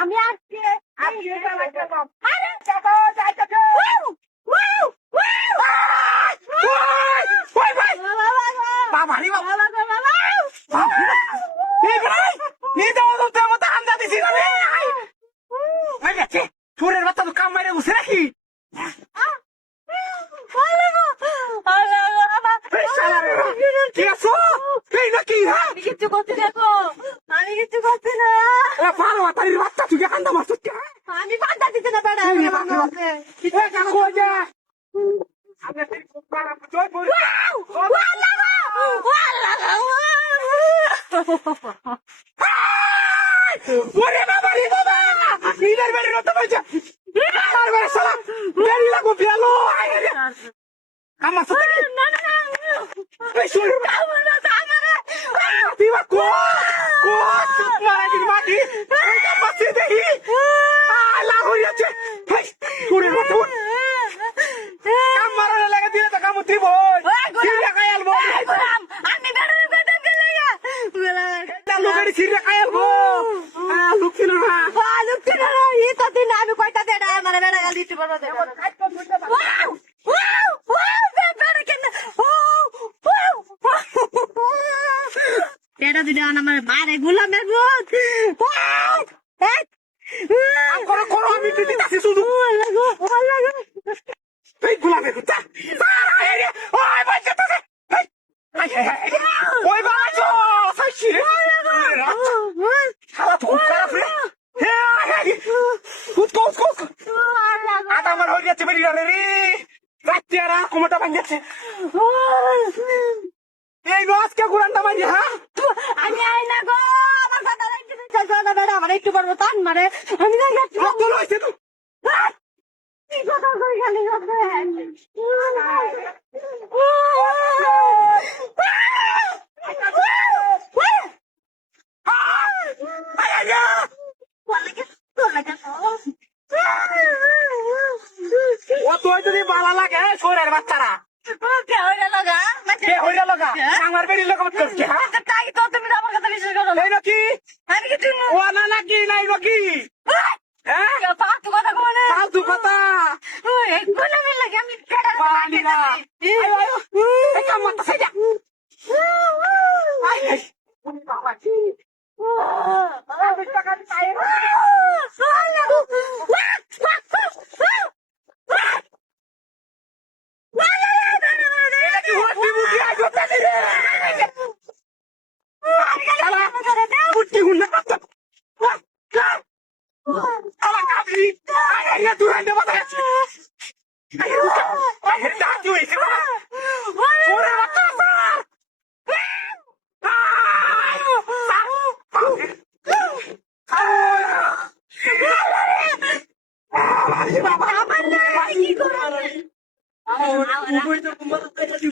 আমি আজকে চোরের বাচ্চা তো কাম মাইরে বসে নাকি কিছু করছি দেখো, আমি কিছু করছি না। পারো তারির বাচ্চা তুই কান্দা মারছ আমি পান্তা দিতে না বেড়া ওরে বাবা রে বাবা ইনার বেড়ে রত বলছে আর বেড়ে সালাম বেড়ি লাগো ফেলো আমার সাথে না না না এই শুরু তুই কো কো মারা কি মাটি বাসে দেহি আলা হয়ে যাচ্ছে শুরু রত কাম মারা লাগা দিলে তো কাম দিব সিরিয়া কায়াল বল আমি বেড়া বেড়া গেলায়া চালু গাড়ি সিরিয়া কায়াল বল লুকিল না লুকতে না এই তো দিন আমি কয়টা বেড়া আমার বেড়া গাল দিতে পারো দে ওয়াও ওয়াও ওয়াও বেড়া কেন বেড়া দিলে আমার মারে গোলামের ভূত করো করো আমি দিতেছি শুধু লাগো এই গোলামের কুত্তা ওই বাচ্চাটাকে ওই বাচ্চা সাইছি শালা তো খারাপ রে কুত আটা আমার হয়ে যাচ্ছে বেরিয়ে রে রাত্রি আর কোমরটা ভাঙ যাচ্ছে এই আজকে গুরানটা মারি হ্যাঁ আমি আই না গো আমার কথা লাগছে চল না বেড়া আমার একটু বড় টান মারে আমি না যাচ্ছি রক্ত লইছে তো কি কথা কই গেলি ও তুই যদি বালা লাগে শোরের বাচ্চারা কে হইরা লাগা আমার বেরিয়ে লাগা করছে হ্যাঁ তাই তো তুমি আমার কথা বিশ্বাস করো এই নাকি আমি কিছু ও না নাকি নাই নাকি হ্যাঁ ফালতু কথা কোনে ফালতু কথা গোলামি লাগে আমি পেড়া পানি না আয়ো আয়ো এই কাম মারতে সাইডা আই আই উনি বাবা কি আমি টাকা চাই